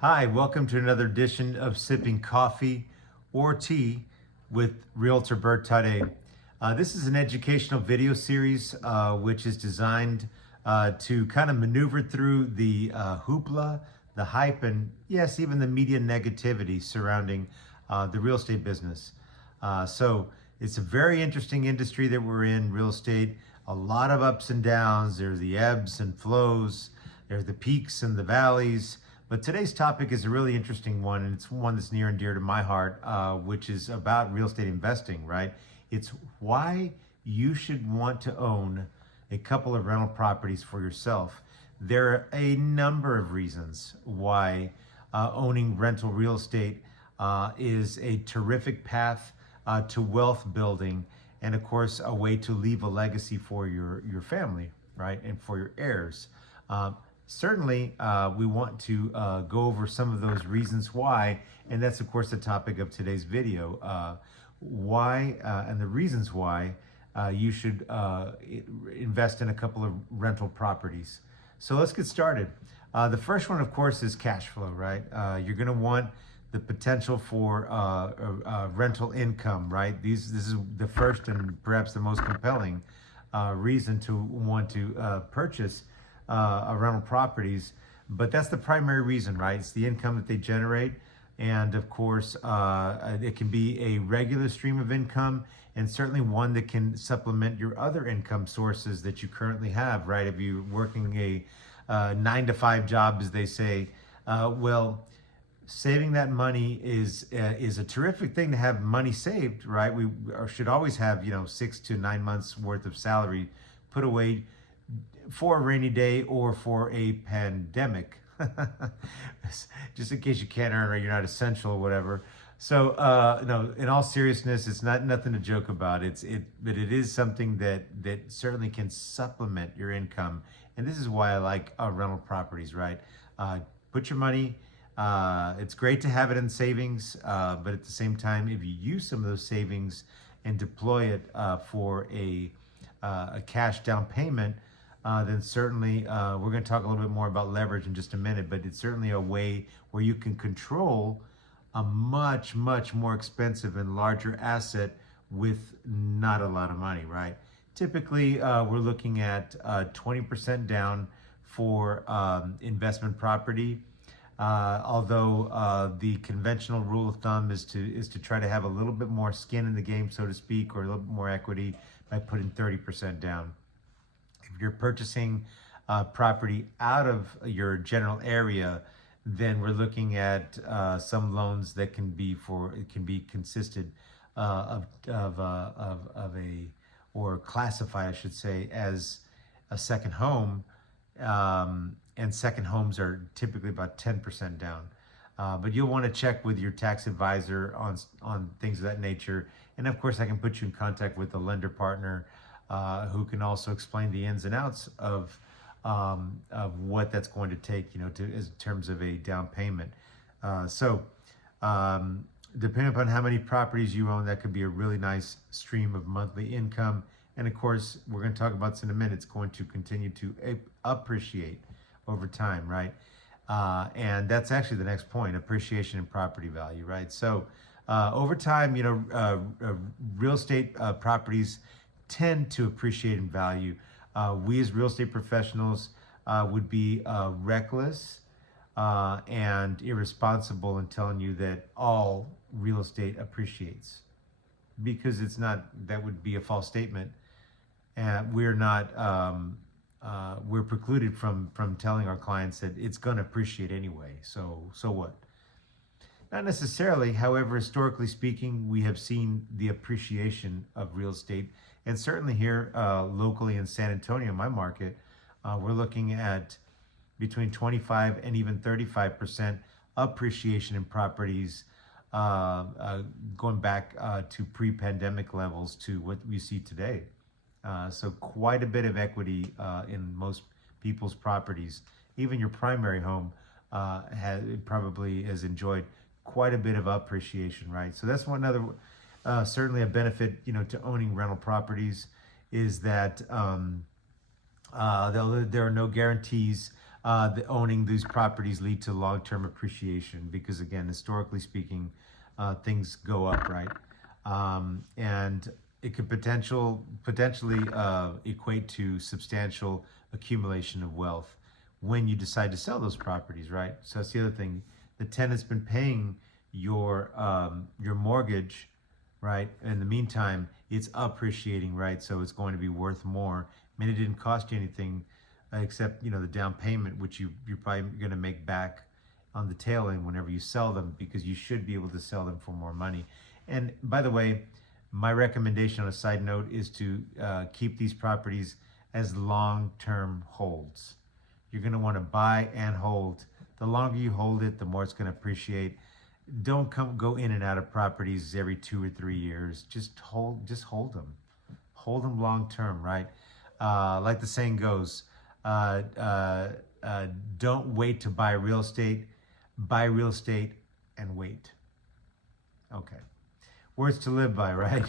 Hi, welcome to another edition of Sipping Coffee or Tea with Realtor Bert Tade. This is an educational video series which is designed to kind of maneuver through the hoopla, the hype, and yes, even the media negativity surrounding the real estate business. So it's a very interesting industry that we're in, real estate. A lot of ups and downs. There's the ebbs and flows. There's the peaks and the valleys. But today's topic is a really interesting one, and it's one that's near and dear to my heart, which is about real estate investing, right? It's why you should want to own a couple of rental properties for yourself. There are a number of reasons why owning rental real estate is a terrific path to wealth building, and of course, a way to leave a legacy for your family, right? And for your heirs. Certainly, we want to go over some of those reasons why, and that's of course the topic of today's video. Why and the reasons why you should invest in a couple of rental properties. So let's get started. The first one, of course, is cash flow, right? You're going to want the potential for rental income, right? This is the first and perhaps the most compelling reason to want to purchase rental properties, but that's the primary reason, right? It's the income that they generate, and of course, it can be a regular stream of income, and certainly one that can supplement your other income sources that you currently have, right? If you're working a 9-to-5 job, as they say, well, saving that money is a terrific thing to have money saved, right? We should always have 6 to 9 months worth of salary put away for a rainy day or for a pandemic, just in case you can't earn or you're not essential or whatever. So no, in all seriousness, it's nothing to joke about. But it is something that certainly can supplement your income, and this is why I like rental properties. Right, put your money. It's great to have it in savings, but at the same time, if you use some of those savings and deploy it for a cash down payment, then certainly we're going to talk a little bit more about leverage in just a minute, but it's certainly a way where you can control a much more expensive and larger asset with not a lot of money, right? Typically, we're looking at 20% down for investment property. Although the conventional rule of thumb is to try to have a little bit more skin in the game, so to speak, or a little bit more equity by putting 30% down. If you're purchasing property out of your general area, then we're looking at some loans that can be consisted of a, or classified, I should say, as a second home, and second homes are typically about 10% down. But you'll want to check with your tax advisor on things of that nature, and of course, I can put you in contact with a lender partner who can also explain the ins and outs of what that's going to take, in terms of a down payment. So, depending upon how many properties you own, that could be a really nice stream of monthly income. And of course, we're going to talk about this in a minute. It's going to continue to appreciate over time, right? And that's actually the next point: appreciation in property value, right? So, over time, real estate properties tend to appreciate in value. We as real estate professionals would be reckless and irresponsible in telling you that all real estate appreciates, because it's not. That would be a false statement, and we're not. We're precluded from telling our clients that it's going to appreciate anyway. So what? Not necessarily. However, historically speaking, we have seen the appreciation of real estate. And certainly here locally in San Antonio, my market, we're looking at between 25 and even 35% appreciation in properties, going back to pre-pandemic levels to what we see today. So quite a bit of equity in most people's properties. Even your primary home probably has enjoyed quite a bit of appreciation, right? So that's one other, certainly a benefit, to owning rental properties, is that there are no guarantees owning these properties lead to long-term appreciation because, again, historically speaking, things go up, right? And it could potentially equate to substantial accumulation of wealth when you decide to sell those properties, right? So that's the other thing. The tenant's been paying your mortgage, right? In the meantime, it's appreciating, right? So it's going to be worth more. I mean, it didn't cost you anything except, the down payment, which you're probably going to make back on the tail end whenever you sell them, because you should be able to sell them for more money. And by the way, my recommendation on a side note is to keep these properties as long-term holds. You're going to want to buy and hold. The longer you hold it, the more it's going to appreciate. Don't go in and out of properties every 2 or 3 years. Just hold them. Hold them long-term, right? Like the saying goes, don't wait to buy real estate. Buy real estate and wait. Okay. Words to live by, right?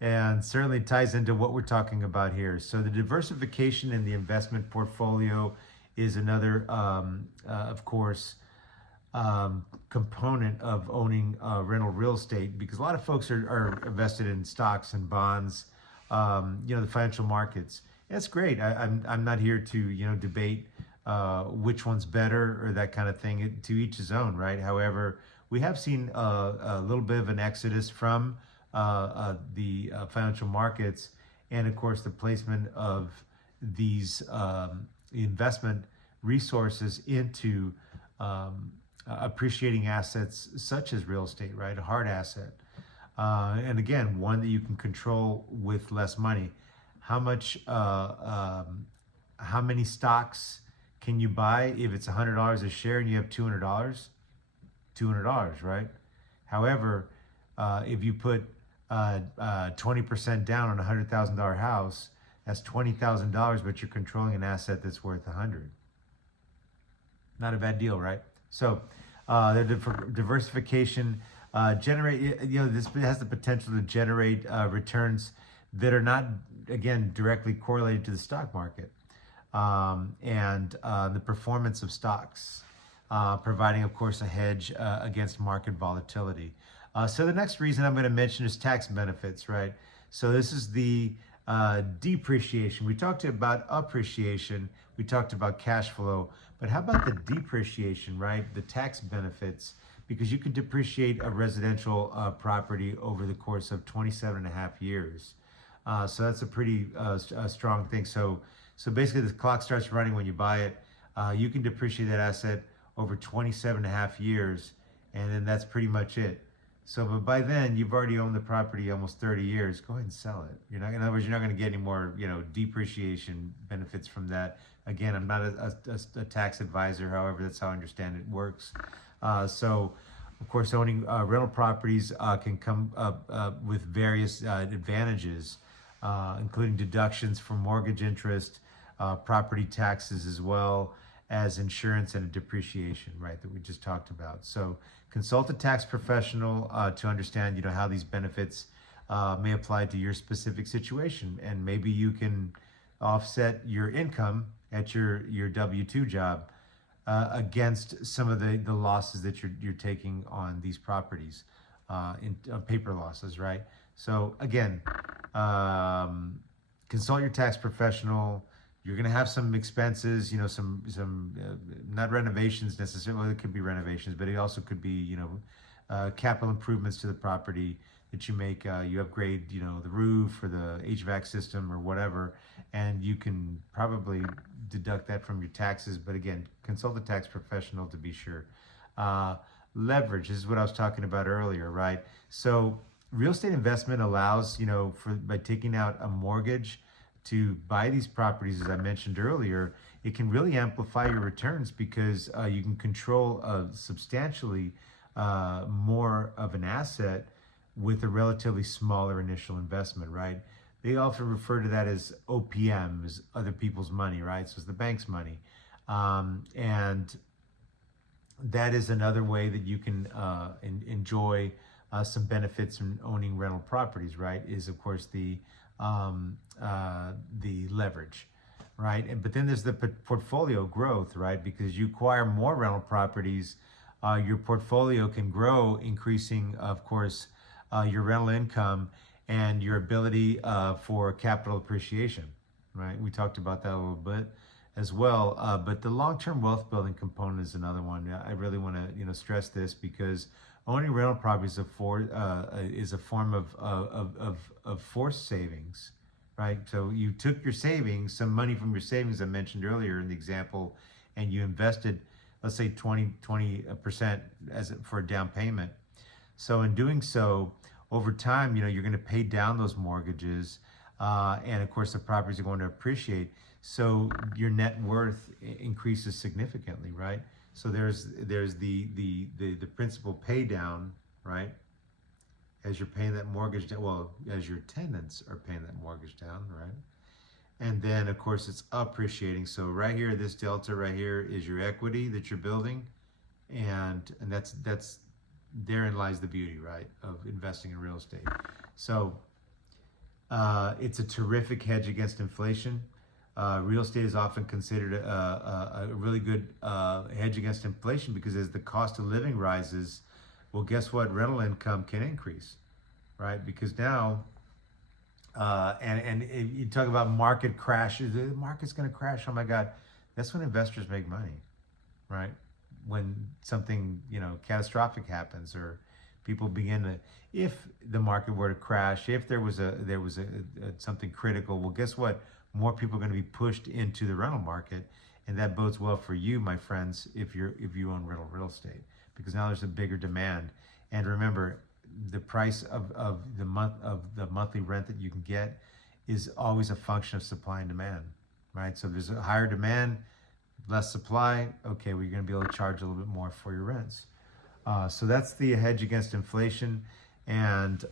And certainly ties into what we're talking about here. So the diversification in the investment portfolio is another, of course, component of owning rental real estate, because a lot of folks are invested in stocks and bonds, the financial markets. That's great. I'm not here to the which one's better or that kind of thing. To each his own, right? However, we have seen a little bit of an exodus from the financial markets, and of course the placement of these investment resources into appreciating assets such as real estate, right? A hard asset, and again, one that you can control with less money. How many stocks can you buy if it's $100 a share and you have $200? $200, right? However, if you put 20% down on a $100,000 house, that's $20,000, but you're controlling an asset that's worth $100. Not a bad deal, right? So the diversification this has the potential to generate returns that are not, again, directly correlated to the stock market and the performance of stocks, providing, of course, a hedge against market volatility. So the next reason I'm going to mention is tax benefits, right? So this is the depreciation. We talked about appreciation. We talked about cash flow. But how about the depreciation, right? The tax benefits, because you could depreciate a residential property over the course of 27.5 years. So that's a pretty strong thing. So basically the clock starts running when you buy it. You can depreciate that asset over 27.5 years, and then that's pretty much it. So, but by then you've already owned the property almost 30 years. Go ahead and sell it. In other words, you're not going to get any more, depreciation benefits from that. Again, I'm not a tax advisor. However, that's how I understand it works. So, of course, owning rental properties can come up with various advantages, including deductions for mortgage interest, property taxes, as well as insurance and depreciation, right, that we just talked about. So consult a tax professional to understand, how these benefits may apply to your specific situation. And maybe you can offset your income at your W-2 job against some of the losses that you're taking on these properties, in paper losses, right? So again, consult your tax professional. You're going to have some expenses, some not renovations necessarily. It could be renovations, but it also could be, capital improvements to the property that you make. You upgrade, the roof or the HVAC system or whatever, and you can probably deduct that from your taxes. But again, consult a tax professional to be sure. Leverage, this is what I was talking about earlier, right? So real estate investment allows, by taking out a mortgage to buy these properties, as I mentioned earlier, it can really amplify your returns because you can control substantially more of an asset with a relatively smaller initial investment, right? They often refer to that as OPM, as other people's money, right? So it's the bank's money. And that is another way that you can enjoy some benefits from owning rental properties, right? Is, of course, the leverage. right? But then there's the portfolio growth, right? Because you acquire more rental properties, your portfolio can grow, increasing, of course, your rental income and your ability for capital appreciation, right? We talked about that a little bit as well. But the long-term wealth building component is another one. I really want to, stress this because owning rental properties is a form of forced savings, right? So you took your savings, some money from your savings I mentioned earlier in the example, and you invested, let's say 20% for a down payment. So in doing so, over time, you're going to pay down those mortgages, and of course the properties are going to appreciate. So your net worth increases significantly, right? So there's the principal pay down, right? As you're paying that mortgage down, well, as your tenants are paying that mortgage down, right? And then of course it's appreciating. So right here, this delta right here is your equity that you're building, and that's therein lies the beauty, right, of investing in real estate. So it's a terrific hedge against inflation. Real estate is often considered a really good hedge against inflation because as the cost of living rises, well, guess what? Rental income can increase, right? Because now, and you talk about market crashes, the market's going to crash. Oh my God, that's when investors make money, right? When something catastrophic happens, or people begin to, if the market were to crash, if there was a something critical, well, guess what? More people are going to be pushed into the rental market, and that bodes well for you, my friends, if you own rental real estate, because now there's a bigger demand. And remember, the price of the monthly rent that you can get is always a function of supply and demand, right? So if there's a higher demand, less supply, okay, well, you're going to be able to charge a little bit more for your rents. So that's the hedge against inflation, and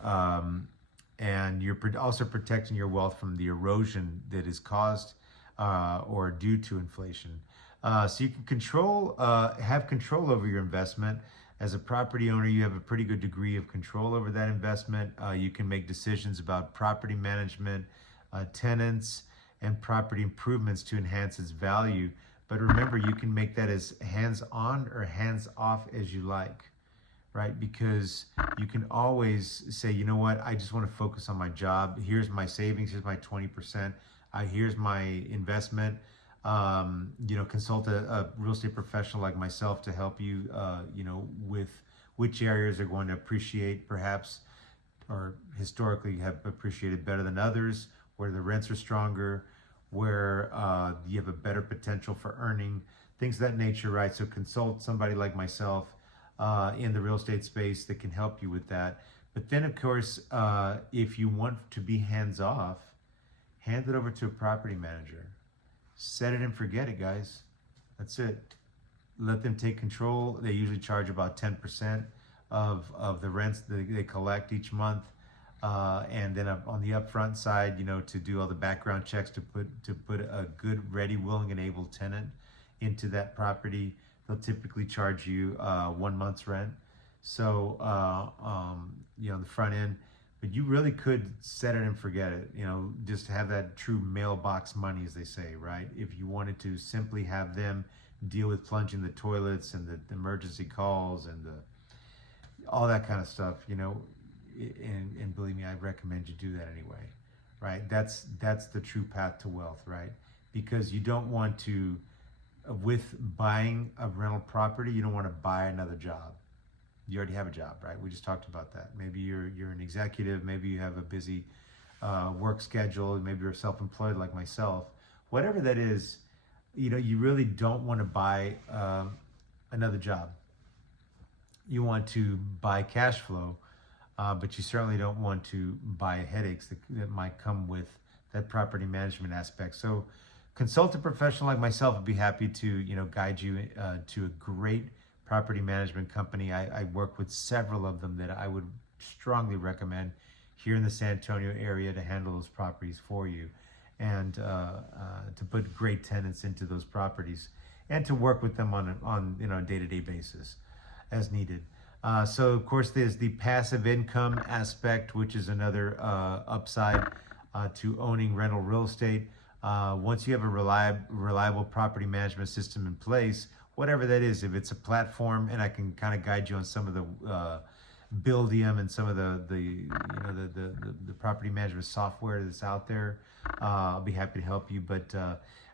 you're also protecting your wealth from the erosion that is caused or due to inflation. So you can have control over your investment. As a property owner, you have a pretty good degree of control over that investment. You can make decisions about property management, tenants, and property improvements to enhance its value. But remember, you can make that as hands-on or hands-off as you like, right? Because you can always say, you know what, I just want to focus on my job. Here's my savings, here's my 20%, here's my investment. Consult a real estate professional like myself to help you, with which areas are going to appreciate perhaps, or historically have appreciated better than others, where the rents are stronger, where you have a better potential for earning, things of that nature, right? So consult somebody like myself in the real estate space that can help you with that. But then, of course, if you want to be hands-off, hand it over to a property manager. Set it and forget it, guys. That's it. Let them take control. They usually charge about 10% of the rents that they collect each month. And then on the upfront side, to do all the background checks to put a good, ready, willing, and able tenant into that property, they'll typically charge you 1 month's rent. So the front end, but you really could set it and forget it. Just have that true mailbox money, as they say, right? If you wanted to simply have them deal with plunging the toilets and the emergency calls and all that kind of stuff, and believe me, I recommend you do that anyway, right? That's the true path to wealth, right? Because you don't want to, with buying a rental property, you don't want to buy another job. You already have a job, right? We just talked about that. Maybe you're an executive, maybe you have a busy work schedule, maybe you're self-employed like myself. Whatever that is, you really don't want to buy another job. You want to buy cash flow, but you certainly don't want to buy headaches that might come with that property management aspect. So consult a professional like myself. Would be happy to guide you to a great property management company. I work with several of them that I would strongly recommend here in the San Antonio area to handle those properties for you, and to put great tenants into those properties, and to work with them on a day-to-day basis as needed. So of course there's the passive income aspect, which is another upside to owning rental real estate. Once you have a reliable property management system in place, whatever that is, if it's a platform, and I can kind of guide you on some of the Buildium and some of the property management software that's out there, I'll be happy to help you. But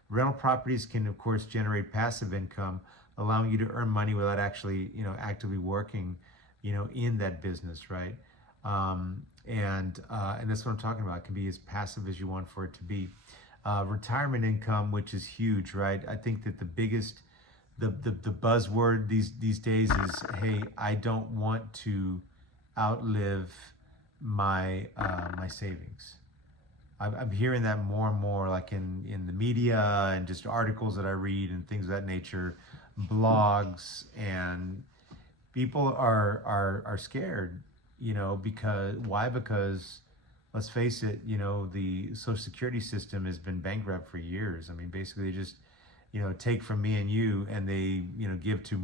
rental properties can, of course, generate passive income, allowing you to earn money without actually, actively working, in that business, right? And that's what I'm talking about. It can be as passive as you want for it to be. Retirement income, which is huge, right? I think that the biggest, the buzzword these days is, hey, I don't want to outlive my my savings. I'm hearing that more and more, like in the media and just articles that I read and things of that nature, blogs, and people are scared, because let's face it, the Social Security system has been bankrupt for years. I mean, basically they just, take from me and you, and they, give to,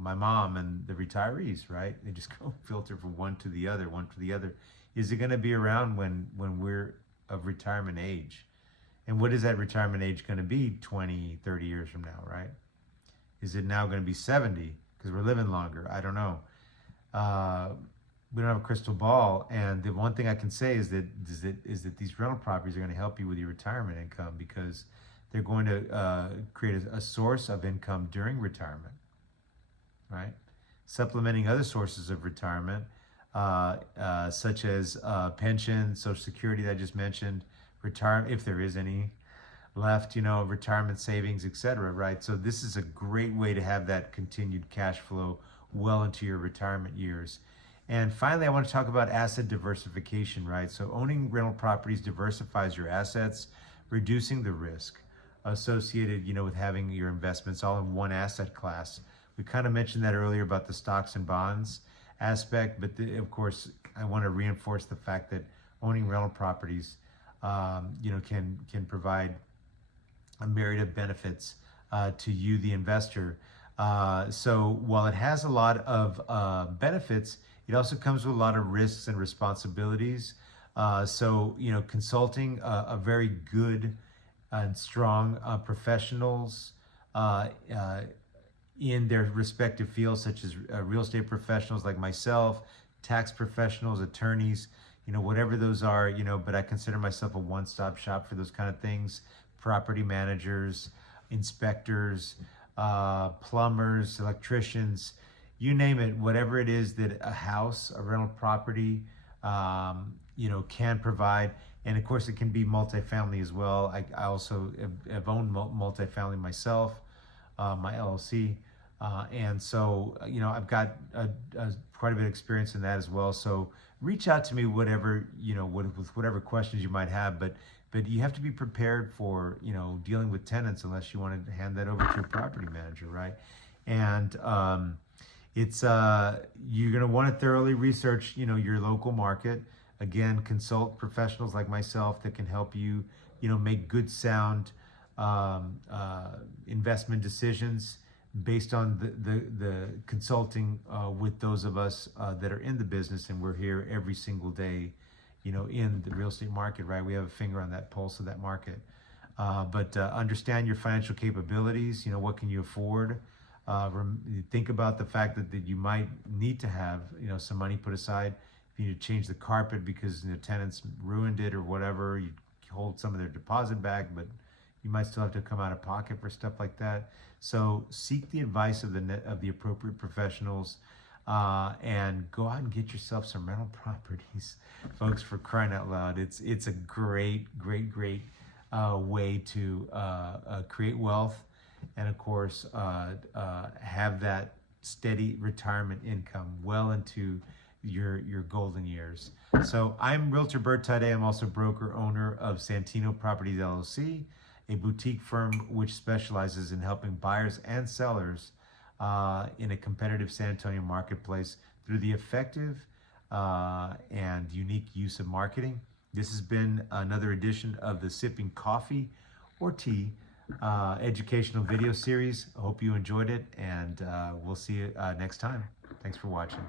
my mom and the retirees, right? They just go filter from one to the other, one to the other. Is it going to be around when we're of retirement age? And what is that retirement age going to be 20, 30 years from now, right? Is it now going to be 70 because we're living longer? I don't know. We don't have a crystal ball, and the one thing I can say is that these rental properties are going to help you with your retirement income, because they're going to create a source of income during retirement, right? Supplementing other sources of retirement, such as pension, Social Security that I just mentioned, retirement, if there is any left, retirement savings, etc., right? So this is a great way to have that continued cash flow well into your retirement years. And finally, I want to talk about asset diversification, right? So owning rental properties diversifies your assets, reducing the risk associated, with having your investments all in one asset class. We kind of mentioned that earlier about the stocks and bonds aspect, but of course, I want to reinforce the fact that owning rental properties, can provide a myriad of benefits to you, the investor. So while it has a lot of benefits, it also comes with a lot of risks and responsibilities. So, consulting a very good and strong professionals in their respective fields, such as real estate professionals like myself, tax professionals, attorneys, whatever those are, but I consider myself a one-stop shop for those kind of things. Property managers, inspectors, plumbers, electricians, you name it, whatever it is that a house, a rental property, can provide. And of course, it can be multifamily as well. I also have owned multifamily myself, my LLC. And so, I've got quite a bit of experience in that as well. So reach out to me, whatever, with whatever questions you might have. But you have to be prepared for, dealing with tenants, unless you want to hand that over to a property manager, right? And it's you're going to want to thoroughly research, your local market. Again, consult professionals like myself that can help you, make good, sound investment decisions based on the consulting with those of us that are in the business, and we're here every single day, in the real estate market, right? We have a finger on that pulse of that market. But understand your financial capabilities. What can you afford? Think about the fact that you might need to have, some money put aside. If you need to change the carpet because the tenants ruined it or whatever, you hold some of their deposit back, but you might still have to come out of pocket for stuff like that. So seek the advice of the appropriate professionals, and go out and get yourself some rental properties, folks. For crying out loud, it's a great way to create wealth, and of course have that steady retirement income well into your golden years. So I'm Realtor Bert Tade. I'm also broker owner of Santino Properties LLC, a boutique firm which specializes in helping buyers and sellers in a competitive San Antonio marketplace through the effective and unique use of marketing. This has been another edition of the Sipping Coffee or Tea educational video series. I hope you enjoyed it, and we'll see you next time. Thanks for watching.